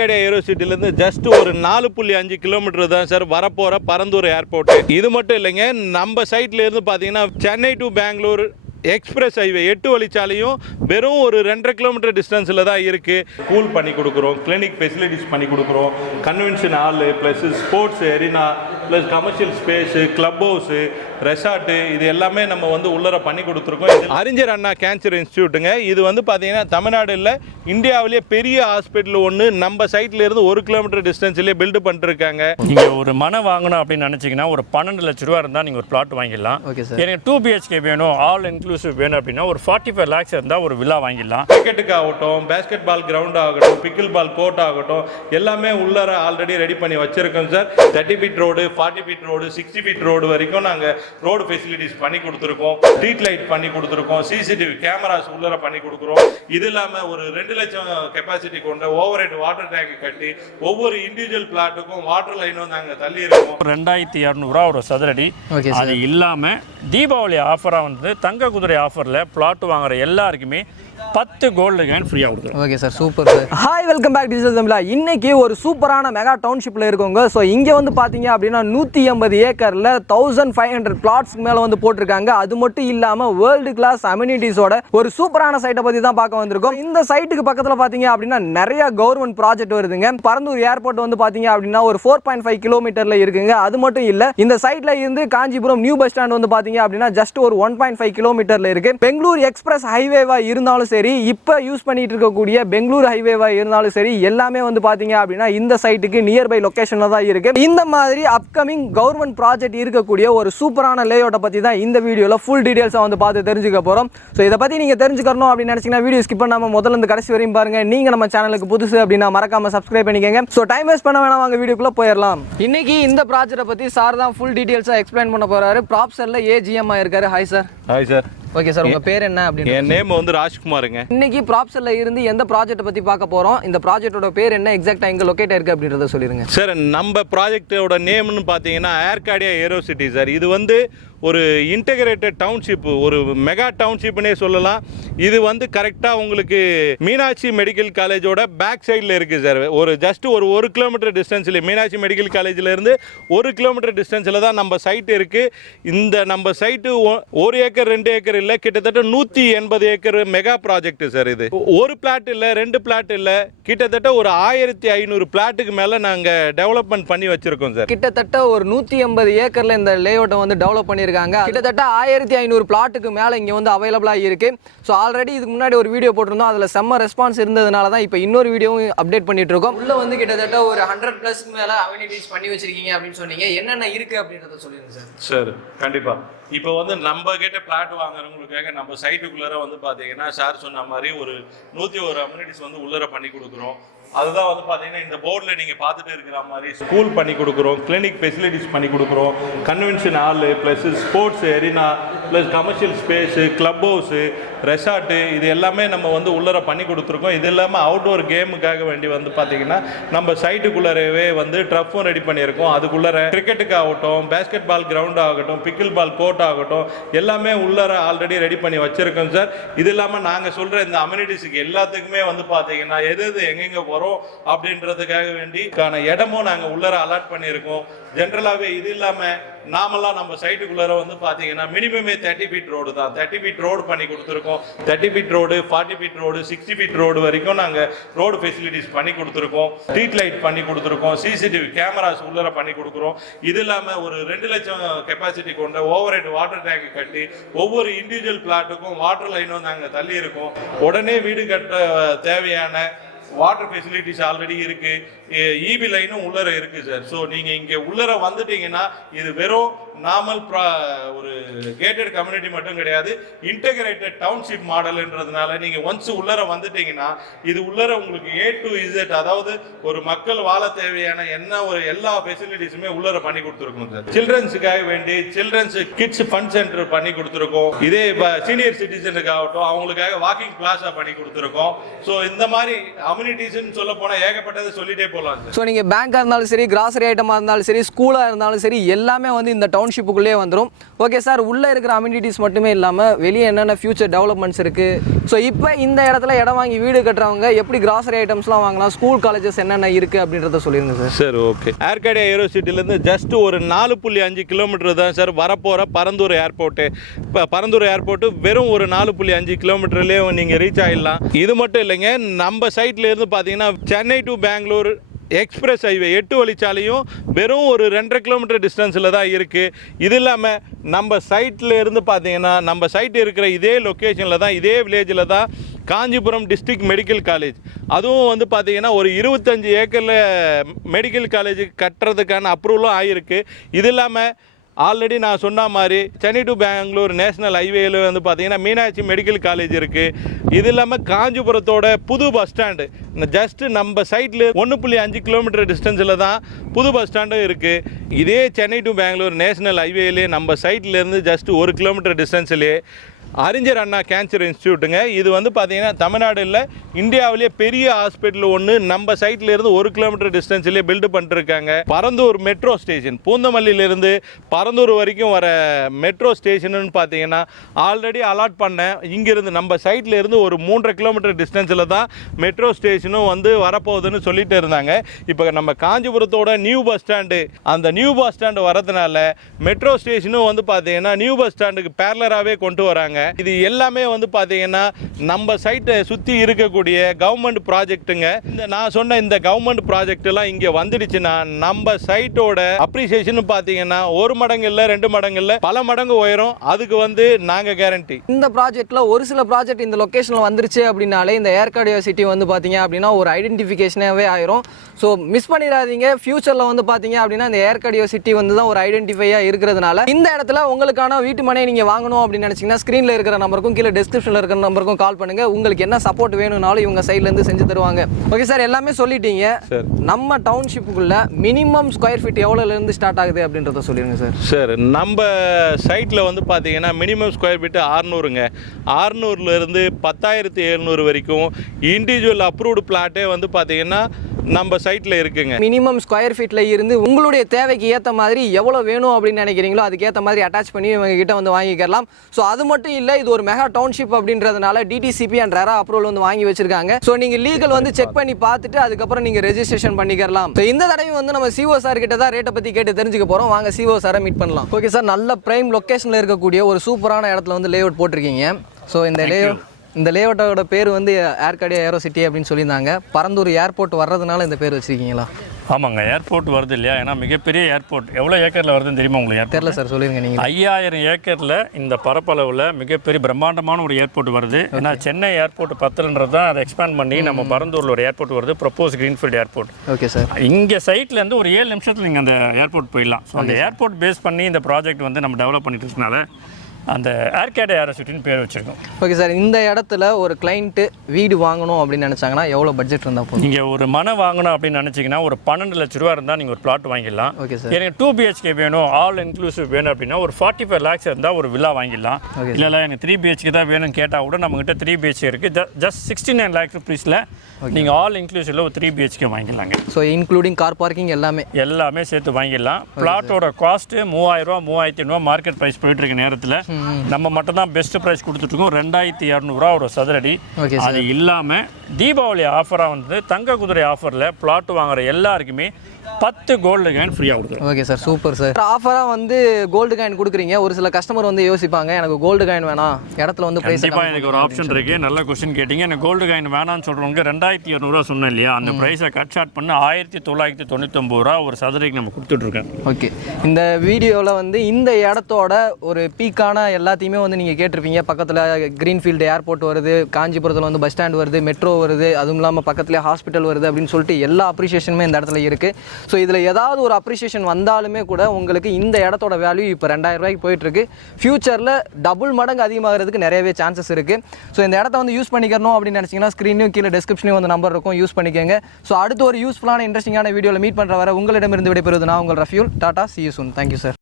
ஏர்காடியா ஏரோசிட்டிலேருந்து just ஒரு 4.5 kilometre தான் sir வரப்போகிற பரந்தூர் ஏர்போர்ட். இது மட்டும் இல்லைங்க, நம்ம சைட்லேருந்து பார்த்தீங்கன்னா Chennai to Bengaluru express highway 8 வழிச்சாலையும் வெறும் ஒரு 2.5 கிலோமீட்டர் டிஸ்டன்ஸில் தான் இருக்குது. ஸ்கூல் பண்ணி கொடுக்குறோம், கிளினிக் ஃபெசிலிட்டிஸ் பண்ணி கொடுக்குறோம், convention hall plus sports arena plus commercial space, club house, resort, இது எல்லாமே நம்ம வந்து உள்ளர பண்ணி கொடுத்துருக்கோம். இது அறிஞர் அண்ணா கேன்சர் இன்ஸ்டியூட்டுங்க. இது வந்து பார்த்தீங்கன்னா தமிழ்நாடு இல்லை, இந்தியாவிலேயே பெரிய ஹாஸ்பிட்டல் ஒன்று நம்ம சைட்லேருந்து 1 கிலோமீட்டர் டிஸ்டன்ஸ்லேயே பில்டு பண்ணிருக்காங்க. நீங்கள் ஒரு மனை வாங்கணும் அப்படின்னு நினச்சிங்கன்னா ஒரு 12 லட்ச ரூபா இருந்தால் நீங்கள் ஒரு பிளாட் வாங்கிடலாம். எனக்கு 2 BHK வேணும், ஆல் இன்க்ளூசிவ் வேணும் அப்படின்னா ஒரு 45 lakhs இருந்தால் ஒரு வில்லா வாங்கிடலாம். கிரிக்கெட்டுக்கு ஆகட்டும், பேஸ்கெட் பால் கிரவுண்ட் ஆகட்டும், பிக்கிள் பால் கோர்ட் ஆகட்டும், எல்லாமே உள்ளர ஆல்ரெடி ரெடி பண்ணி வச்சிருக்கோம் sir. 30 feet road, 40 feet road, 60 feet road வரைக்கும் நாங்கள் ரோடு ஃபெசிலிட்டிஸ் பண்ணி கொடுத்துருக்கோம். ஸ்ட்ரீட் லைட் பண்ணி கொடுத்துருக்கோம், CCTV கேமராஸ் உள்ளர பண்ணி கொடுக்குறோம். இது இல்லாமல் ஒரு 2 லட்சம் கெப்பாசிட்டி கொண்ட ஓவர் ஹெட் வாட்டர் டேங்க் கட்டி ஒவ்வொரு இண்டிவிஜுவல் பிளாட்டுக்கும் வாட்டர் லைனும் நாங்கள் தள்ளி இருக்கோம். 2200 ஒரு சதுரடி. அது இல்லாமல் தீபாவளி ஆஃபராக வந்து தங்க குதிரை ஆஃபரில் பிளாட் வாங்குற எல்லாருக்குமே 10 கோல்டு காயின் ஃப்ரீயாக கொடுக்குறோம். Okay sir, super sir. Hi, welcome back digital Tamizha. இன்னைக்கு ஒரு சூப்பரான மெகா டவுன்ஷிப்பில் இருக்கோங்க. ஸோ இங்கே வந்து பார்த்தீங்க அப்படின்னா 180 ஏக்கரில் 1500 பிளாட்ஸ்க்கு மேலே வந்து போட்டிருக்காங்க. அது மட்டும் இல்லாமல் வேர்ல்டு கிளாஸ் அம்யூனிட்டிஸோட ஒரு சூப்பரான சைட்டை பற்றி தான் பார்க்க வந்திருக்கோம். இந்த சைட்டுக்கு பக்கத்தில் பார்த்தீங்க அப்படின்னா நிறைய கவர்மெண்ட் ப்ராஜெக்ட் வருதுங்க. பரந்தூர் ஏர்போர்ட் வந்து பார்த்தீங்க அப்படின்னா ஒரு 4.5 கிலோமீட்டரில் இருக்குங்க. அது மட்டும் இல்லை, இந்த சைட்டில் இருந்து காஞ்சிபுரம் நியூ பஸ் ஸ்டாண்ட் வந்து பார்த்தீங்க அப்படின்னா ஜஸ்ட் ஒரு 1.5 கிலோமீட்டரில் இருக்கு. பெங்களூர் எக்ஸ்பிரஸ் ஹைவேவா இருந்தாலும் சரி, இப்போ யூஸ் பண்ணிட்டு இருக்கக்கூடிய பெங்களூர் ஹைவேவா இருந்தாலும் சரி, எல்லாமே வந்து பாத்தீங்க அப்படின்னா இந்த சைட்டுக்கு நியர்பை லொகேஷன்ல தான் இருக்கு. இந்த மாதிரி அப்கமிங் கவர்மெண்ட் ப்ராஜெக்ட் இருக்கக்கூடிய ஒரு சூப்பரான லேஅவுட்டை பத்தி தான் இந்த வீடியோல ஃபுல் டீடைல்ஸா வந்து பார்த்து தெரிஞ்சுக்க போறோம். ஸோ இதை பத்தி நீங்க தெரிஞ்சுக்கணும் அப்படின்னு நினைச்சீங்கன்னா வீடியோ ஸ்கிப் பண்ணாம முதல்ல இருந்து கடைசி வரையும் பாருங்க. நீங்க நம்ம சேனலுக்கு புதுசு அப்படின்னா மறக்காம சப்ஸ்கிரைப் பண்ணிக்கங்க. ஸோ டைம் வேஸ்ட் பண்ண வேணாம், வாங்க வீடியோக்குள்ள போயிடலாம். இன்னைக்கு இந்த ப்ராஜெக்ட்டை பத்தி சார் தான் ஃபுல் டீடைல்ஸா எக்ஸ்பிளைன் பண்ண போறாரு. ப்ராப்சல்ல AGM இருக்காரு. Hi sir. Hi sir. Okay sir, உங்க பேர் என்ன அப்படின்னு? என் நேம் வந்து ராஜ்குமாருங்க. இன்னைக்கு ப்ராப்சல்ல இருந்து எந்த ப்ராஜெக்ட் பத்தி பார்க்க போறோம், இந்த ப்ராஜெக்ட்டோட பேர் என்ன, எக்ஸாக்ட்டா எங்க லொகேட் ஆயிருக்கு அப்படின்றத சொல்லிருங்க சார். நம்ம ப்ராஜெக்டோட நேம்னு பார்த்தீங்கன்னா ஏர்காடியா ஏரோசிட்டி சார். இது வந்து ஒரு இன்டகிரேட்டட் டவுன்ஷிப், ஒரு மெகா டவுன்ஷிப்னே சொல்லலாம். இது வந்து கரெக்டாக உங்களுக்கு மீனாட்சி மெடிக்கல் காலேஜோட பேக் சைடில் இருக்குது சார். ஒரு ஜஸ்ட் ஒரு 1 கிலோமீட்டர் டிஸ்டன்ஸில் மீனாட்சி மெடிக்கல் காலேஜிலேருந்து 1 கிலோமீட்டர் டிஸ்டன்ஸில் தான் நம்ம சைட்டு இருக்குது. இந்த நம்ம சைட்டு 1 ஏக்கர் 2 ஏக்கர் இல்லை, கிட்டத்தட்ட 180 ஏக்கர் மெகா ப்ராஜெக்ட் சார். இது ஒரு பிளாட் இல்லை, 2 பிளாட் இல்லை, கிட்டத்தட்ட ஒரு 1500 பிளாட்டுக்கு மேலே நாங்கள் டெவலப்மெண்ட் பண்ணி வச்சுருக்கோம் சார். கிட்டத்தட்ட ஒரு 180 ஏக்கரில் இந்த லேஅவுட்டை வந்து டெவலப் பண்ணி கிட்டத்தட்ட 1500 பிளாட்டுக்கு மேல இங்க வந்து அவைலபிளா இருக்கு. ஸோ ஆல்ரெடி இதுக்கு முன்னாடி ஒரு வீடியோ போட்டிருந்தோம், அதுல செம்ம ரெஸ்பான்ஸ் இருந்ததுனால தான் இப்போ இன்னொரு வீடியோவும் அப்டேட் பண்ணிட்டு இருக்கோம். உள்ள வந்து கிட்டத்தட்ட ஒரு 100+ மேல அம்யூனிட்டிஸ் பண்ணி வச்சிருக்கீங்க அப்படின்னு சொன்னீங்க. என்னென்ன இருக்கு அப்படின்றத சொல்லுங்க சார். சார் கண்டிப்பா. இப்போ வந்து நம்ம கிட்ட பிளாட் வாங்குறவங்களுக்காக நம்ம சைட்டுக்குள்ளே வந்து பார்த்தீங்கன்னா சார் சொன்ன மாதிரி ஒரு 101 அம்யூனிட்டிஸ் வந்து உள்ளர பண்ணி கொடுக்குறோம். அதுதான் வந்து பார்த்தீங்கன்னா இந்த போர்டில் நீங்கள் பார்த்துட்டு இருக்கிற மாதிரி ஸ்கூல் பண்ணி கொடுக்குறோம், கிளினிக் ஃபெசிலிட்டிஸ் பண்ணி கொடுக்குறோம், convention hall plus sports arena plus commercial space, club house, resort, இது எல்லாமே நம்ம வந்து உள்ளர பண்ணி கொடுத்துருக்கோம். இது இல்லாமல் அவுட்டோர் கேமுக்காக வேண்டி வந்து பார்த்தீங்கன்னா நம்ம சைட்டுக்குள்ளரவே வந்து ட்ரஃப்பும் ரெடி பண்ணியிருக்கோம். அதுக்குள்ளர கிரிக்கெட்டுக்கு ஆகட்டும், பேஸ்கெட் பால் கிரவுண்ட் ஆகட்டும், பிக்கிள் பால் கோர்ட் ஆகட்டும், எல்லாமே உள்ளர ஆல்ரெடி ரெடி பண்ணி வச்சிருக்கோம் சார். இது இல்லாமல் நாங்கள் சொல்கிற இந்த அம்யூனிட்டிஸுக்கு எல்லாத்துக்குமே வந்து பார்த்தீங்கன்னா எது எங்கெங்கே வரும் அப்படின்றதுக்காக வேண்டி இடமும் நாங்கள் உள்ளர அலாட் பண்ணியிருக்கோம். ஜென்ரலாகவே இது இல்லாமல் நாமெல்லாம் நம்ம சைட்டுக்குள்ளே வந்து பார்த்தீங்கன்னா மினிமமே 30 ஃபீட் ரோடு தான். 30 ஃபீட் ரோடு பண்ணி கொடுத்துருக்கோம். 30 feet road, 40 feet road, 60 feet road வரைக்கும் நாங்கள் ரோடு ஃபெசிலிட்டிஸ் பண்ணி கொடுத்துருக்கோம். ஸ்ட்ரீட் லைட் பண்ணி கொடுத்துருக்கோம், CCTV கேமராஸ் உள்ளர பண்ணி கொடுக்குறோம். இது இல்லாமல் ஒரு 2 லட்சம் கெப்பாசிட்டி கொண்ட ஓவர் ஹெட் வாட்டர் டேங்க் கட்டி ஒவ்வொரு இண்டிவிஜுவல் பிளாட்டுக்கும் வாட்டர் லைனும் நாங்கள் தள்ளி இருக்கோம். உடனே வீடு கட்ட தேவையான வாட்டர் ஃபெசிலிட்டிஸ் ஆல்ரெடி இருக்கு, EB லைனும் உள்ளர இருக்கு சார். ஸோ நீங்க இங்க உள்ளர வந்துட்டீங்கன்னா இது வெறும் நார்மல் ஒரு கேட்டட் கம்யூனிட்டி மட்டும் கிடையாது, இன்டகிரேட்டட் டவுன்ஷிப் மாடல்ன்றதுனால நீங்க ஒன்ஸ் உள்ளர வந்துட்டீங்கன்னா இது உள்ளர உங்களுக்கு A to Z, அதாவது ஒரு மக்கள் வாழ தேவையான எல்லா ஃபெசிலிட்டிஸுமே உள்ளர பண்ணி கொடுத்துருக்கோம் சார். சில்ட்ரன்ஸுக்காக வேண்டி சில்ட்ரன்ஸ் கிட்ஸ் ஃபன் சென்டர் பண்ணி கொடுத்துருக்கோம். இதே சீனியர் சிட்டிசனுக்கு ஆகட்டும் அவங்களுக்காக வாக்கிங் பிளாஸா பண்ணி கொடுத்துருக்கோம். ஸோ இந்த மாதிரி அம்யூனிட்டிஸ்னு சொல்ல போனா ஏகப்பட்டதை சொல்லிட்டே போகலாம் சார். ஸோ நீங்கள் பேங்காக இருந்தாலும் சரி, கிராசரி ஐட்டமாக இருந்தாலும் சரி, ஸ்கூலாக இருந்தாலும் சரி, எல்லாமே வந்து இந்த டவுன்ஷிப்புக்குள்ளேயே வந்துடும். ஓகே சார், உள்ளே இருக்கிற அம்யூனிட்டிஸ் மட்டுமே இல்லாமல் வெளியே என்னென்ன ஃபியூச்சர் டெவலப்மெண்ட்ஸ் இருக்குது, ஸோ இப்போ இந்த இடத்துல இடம் வாங்கி வீடு கட்டுறவங்க எப்படி கிராசரி ஐட்டம்ஸ்லாம் வாங்கலாம், ஸ்கூல் காலேஜஸ் என்னென்ன இருக்குது அப்படின்றத சொல்லிடுங்க சார். சார் ஓகே, ஏர்கார்டியா ஏரோசிட்டிலேருந்து ஜஸ்ட் ஒரு 4.5 கிலோமீட்டர் தான் சார் வரப்போகிற பரந்தூர் ஏர்போர்ட்டு. இப்போ பரந்தூர் ஏர்போர்ட்டு வெறும் ஒரு 4.5 கிலோமீட்டர்லேயே நீங்கள் ரீச் ஆகிடலாம். இது மட்டும் இல்லைங்க, நம்ம சைட்லேருந்து பார்த்தீங்கன்னா Chennai to Bengaluru express highway 8 வழிச்சாலையும் வெறும் ஒரு 2.5 கிலோமீட்டர் டிஸ்டன்ஸில் தான் இருக்குது. இது இல்லாமல் நம்ம சைட்டில் இருந்து பார்த்தீங்கன்னா நம்ம சைட் இருக்கிற இதே லொக்கேஷனில் தான், இதே வில்லேஜில் தான் காஞ்சிபுரம் டிஸ்ட்ரிக்ட் மெடிக்கல் காலேஜ், அதுவும் வந்து பார்த்தீங்கன்னா ஒரு 25 ஏக்கரில் மெடிக்கல் காலேஜ் கட்டுறதுக்கான அப்ரூவலும் ஆகிருக்கு. இது இல்லாமல் ஆல்ரெடி நான் சொன்ன மாதிரி சென்னை டு பெங்களூர் நேஷனல் ஹைவேயில் வந்து பார்த்தீங்கன்னா மீனாட்சி மெடிக்கல் காலேஜ் இருக்குது. இது இல்லாமல் காஞ்சிபுரத்தோட புது பஸ் ஸ்டாண்டு ஜஸ்ட்டு நம்ம சைட்டில் 1.5 கிலோமீட்டர் டிஸ்டன்ஸில் தான் புது பஸ் ஸ்டாண்டும் இருக்குது. இதே சென்னை டு பெங்களூர் நேஷனல் ஹைவேலே நம்ம சைட்லேருந்து ஜஸ்ட்டு 1 கிலோமீட்டர் டிஸ்டன்ஸ்லேயே அறிஞர் அண்ணா கேன்சர் இன்ஸ்டியூட்டுங்க. இது வந்து பார்த்தீங்கன்னா தமிழ்நாடு இல்லை, இந்தியாவிலேயே பெரிய ஹாஸ்பிட்டல் ஒன்று நம்ம சைட்லேருந்து 1 கிலோமீட்டர் டிஸ்டன்ஸ்லேயே பில்டு பண்ணிருக்காங்க. பரந்தூர் மெட்ரோ ஸ்டேஷன், பூந்தமல்லியிலேருந்து பரந்தூர் வரைக்கும் வர மெட்ரோ ஸ்டேஷனுன்னு பார்த்தீங்கன்னா ஆல்ரெடி அலாட் பண்ணேன். இங்கேருந்து நம்ம சைட்லேருந்து ஒரு 3.5 கிலோமீட்டர் டிஸ்டன்ஸில் தான் மெட்ரோ ஸ்டேஷனும் வந்து வரப்போகுதுன்னு சொல்லிட்டு இருந்தாங்க. இப்போ நம்ம காஞ்சிபுரத்தோட நியூ பஸ் ஸ்டாண்டு, அந்த நியூ பஸ் ஸ்டாண்டு வரதுனால மெட்ரோ ஸ்டேஷனும் வந்து பார்த்தீங்கன்னா நியூ பஸ் ஸ்டாண்டுக்கு பேரலராகவே கொண்டு வராங்க. இது எல்லாமே வந்து பாத்தீங்கன்னா நம்ம சைட்டை சுத்தி இருக்கக்கூடிய கவர்மெண்ட் ப்ராஜெக்ட்டுங்க. இந்த நான் சொன்ன இந்த கவர்மெண்ட் ப்ராஜெக்ட் எல்லாம் இங்க வந்துடுச்சுன்னா நம்ம சைட்டோட அப்ரிசியேஷன் பாத்தீங்கன்னா 1 மடங்கு இல்ல 2 மடங்கு இல்ல பல மடங்கு உயரும். அதுக்கு வந்து நாங்க கேரண்டி. இந்த ப்ராஜெக்ட்ல ஒரு சில ப்ராஜெக்ட் இந்த லொகேஷன்ல வந்துருச்சு அப்படின்னாலே இந்த ஏர்கார்டியா சிட்டி வந்து பாத்தீங்க அப்படின்னா ஒரு ஐடென்டிஃபிகேஷனாவே ஆயிரும். ஸோ மிஸ் பண்ணிடாதீங்க. ஃபியூச்சர்ல வந்து பாத்தீங்க அப்படின்னா இந்த ஏர்கார்டியா சிட்டி வந்து தான் ஒரு ஐடென்டிஃபையா இருக்கிறதுனால இந்த இடத்துல உங்களுக்கான வீட்டு மனையை நீங்க வாங்கணும் அப்படின்னு நினைச்சீங்கன்னா ஸ்கிரீன்ல இருக்கிற நம்பருக்கும் கீழே டிஸ்கிரிப்ஷன்ல இருக்கிற நம்பருக்கும் கால் பண்ணுங்க. உங்களுக்கு என்ன சப்போர்ட் வேணும்னாலும் இவங்க சைட்ல இருந்து செஞ்சு தருவாங்க. ஓகே சார், எல்லாமே சொல்லிட்டீங்க. நம்ம டவுன்ஷிப்புக்குள்ள மினிமம் ஸ்கொயர் ஃபீட் எவ்வளவுல இருந்து ஸ்டார்ட் ஆகுது அப்படின்றத சொல்லிருங்க சார். சார் நம்ம சைட்ல வந்து பாத்தீங்கன்னா மினிமம் ஸ்கொயர் ஃபீட் 600ங்க. 600ல இருந்து 10,700 வரைக்கும் இண்டிவிஜுவல் அப்ரூவ்டு பிளாட்டே வந்து பாத்தீங்கன்னா நம்ம சைட்ல இருக்குங்க. மினிமம் ஸ்கொயர் ஃபீட்ல இருந்து உங்களுடைய தேவைக்கு ஏற்ற மாதிரி எவ்வளவு வேணும் அப்படின்னு நினைக்கிறீங்களோ அதுக்கு ஏற்ற மாதிரி அட்டாச் பண்ணி இவங்க கிட்ட வந்து வாங்கிக்கலாம். ஸோ அது மட்டும் இல்லை, இது ஒரு மெகா டவுன்ஷிப் அப்படின்றதுனால டிடிசிபி அண்ட் ரெரா அப்ரூவல் வந்து வாங்கி வச்சிருக்காங்க. ஸோ நீங்க லீகல் வந்து செக் பண்ணி பார்த்துட்டு அதுக்கப்புறம் நீங்க ரெஜிஸ்ட்ரேஷன் பண்ணிக்கலாம். ஸோ இந்த தடவை வந்து நம்ம சிஓ சார் கிட்ட தான் ரேட்டை பத்தி கேட்டு தெரிஞ்சுக்க போறோம். வாங்க சிஓ சாரை மீட் பண்ணலாம். ஓகே சார், நல்ல பிரைம் லொகேஷன்ல இருக்கக்கூடிய ஒரு சூப்பரான இடத்துல வந்து லே அவுட் போட்டிருக்கீங்க. ஸோ இந்த லேஅவுட்டோட பேர் வந்து ஏர்கார்டியா ஏரோ சிட்டி அப்படின்னு சொல்லியிருந்தாங்க. பரந்தூர் ஏர்போர்ட் வர்றதுனால இந்த பேர் வச்சிருக்கீங்களா? ஆமாங்க, ஏர்போர்ட் வருது இல்லையா? ஏன்னா மிகப்பெரிய ஏர்போர்ட். எவ்வளோ ஏக்கரில் வருதுன்னு தெரியுமா உங்களுக்கு? தெரியல சார், சொல்லிருங்க நீங்கள். 5000 ஏக்கரில் இந்த பரப்பளவில் மிகப்பெரிய பிரம்மாண்டமான ஒரு ஏர்போர்ட் வருது. ஏன்னா சென்னை ஏர்போர்ட் 10ன்றது தான் அதை எக்ஸ்பேண்ட் பண்ணி நம்ம பரந்தூரில் ஒரு ஏர்போர்ட் வருது, propose greenfield airport. Okay sir, இங்கே சைட்லேருந்து ஒரு 7 நிமிஷத்தில் நீங்கள் அந்த ஏர்போர்ட் போயிடலாம். ஸோ அந்த ஏர்போர்ட் பேஸ் பண்ணி இந்த ப்ராஜெக்ட் வந்து நம்ம டெவலப் பண்ணிட்டு இருக்கனால அந்த ஏர்கார்டியா ஏரோ சிட்டின்னு பேர் வச்சிருக்கோம். ஓகே சார், இந்த இடத்துல ஒரு கிளைண்ட்டு வீடு வாங்கணும் அப்படின்னு நினச்சாங்கன்னா எவ்வளோ பட்ஜெட் இருந்தால் போதும்? நீங்கள் ஒரு மனை வாங்கணும் அப்படின்னு நினச்சிங்கன்னா ஒரு 12 லட்ச ரூபா இருந்தால் நீங்கள் ஒரு பிளாட் வாங்கிடலாம். Okay sir. எனக்கு 2 BHK வேணும், ஆல் இன்க்ளூசிவ் வேணும் அப்படின்னா ஒரு 45 lakhs இருந்தால் ஒரு வில்லா வாங்கிடலாம். இல்லை எனக்கு 3 BHK தான் வேணும்னு கேட்டால் கூட நம்மகிட்ட 3 BHK இருக்குது. ஜஸ்ட் 69 lakh rupeesல நீங்கள் ஆல் இன்க்ளூசிவ்ல ஒரு 3 BHK வாங்கிடலாங்க. ஸோ இன்க்ளூடிங் கார் பார்க்கிங் எல்லாமே சேர்த்து வாங்கிடலாம். பிளாட்டோட காஸ்ட்டு 3000 ரூபா 3500 மார்க்கெட் ப்ரைஸ் போயிட்டு இருக்க நேரத்தில் நம்ம மட்டும் தான் பெஸ்ட் ப்ரைஸ் கொடுத்துட்ருக்கோம். 2200 ஒரு சதுரடி. அது இல்லாமல் தீபாவளி ஆஃபராக வந்து தங்க குதிரை ஆஃபரில் பிளாட் வாங்குற எல்லாருக்குமே 10 கோல்டு காயின் ஃப்ரீயாக கொடுக்குறோம். Okay sir, super sir. ஆஃபராக வந்து கோல்டு காயின் கொடுக்குறீங்க. ஒரு சில கஸ்டமர் வந்து யோசிப்பாங்க, எனக்கு கோல்டு காயின் வேணாம், இடத்துல வந்து கண்டிப்பாக எனக்கு ஒரு ஆப்ஷன் இருக்குது. நல்ல கொஸ்டின் கேட்டிங்க. எனக்கு கோல்டு காயின் வேணாம்னு சொல்கிறவங்க 2200 சொன்னேன் இல்லையா, அந்த ப்ரைஸை கட் ஷார்ட் பண்ணி 1999 ஒரு சதுரடிக்கு நம்ம கொடுத்துட்ருக்கேன். ஓகே, இந்த வீடியோவில் வந்து இந்த இடத்தோட ஒரு பீக்கான எல்லாத்தையுமே வந்து நீங்கள் கேட்டிருப்பீங்க. பக்கத்தில் கிரீன்ஃபீல்டு ஏர்போர்ட் வருது, காஞ்சிபுரத்தில் வந்து பஸ் ஸ்டாண்ட் வருது, மெட்ரோ வருது, அதுவும் இல்லாமல் பக்கத்துலேயே ஹாஸ்பிட்டல் வருது அப்படின்னு சொல்லிட்டு எல்லா அப்ரிஷியேஷனுமே இந்த இடத்துல இருக்குது. ஸோ இதில் ஏதாவது ஒரு அப்ரிஷியேஷன் வந்தாலுமே கூட உங்களுக்கு இந்த இடத்தோட வேல்யூ இப்போ 2000 ரூபாய்க்கு போயிட்டுருக்கு. ஃபியூச்சரில் டபுள் மடங்கு அதிகமாகிறதுக்கு நிறையவே சான்சஸ் இருக்குது. ஸோ இந்த இடத்த வந்து யூஸ் பண்ணிக்கணும் அப்படின்னு நினச்சிங்கன்னா ஸ்க்ரீன்லையும் கீழே டிஸ்கிரிப்ஷன்லையும் வந்து நம்பர் இருக்கும், யூஸ் பண்ணிக்கோங்க. ஸோ அடுத்து ஒரு யூஸ்ஃபுல்லான இன்ட்ரெஸ்டிங்கான வீடியோவில் மீட் பண்ணுற வர உங்களிடமிருந்து விடைபெறுவது நான் உங்கள் ரஃபியூல். டாடா, see you soon. Thank you sir.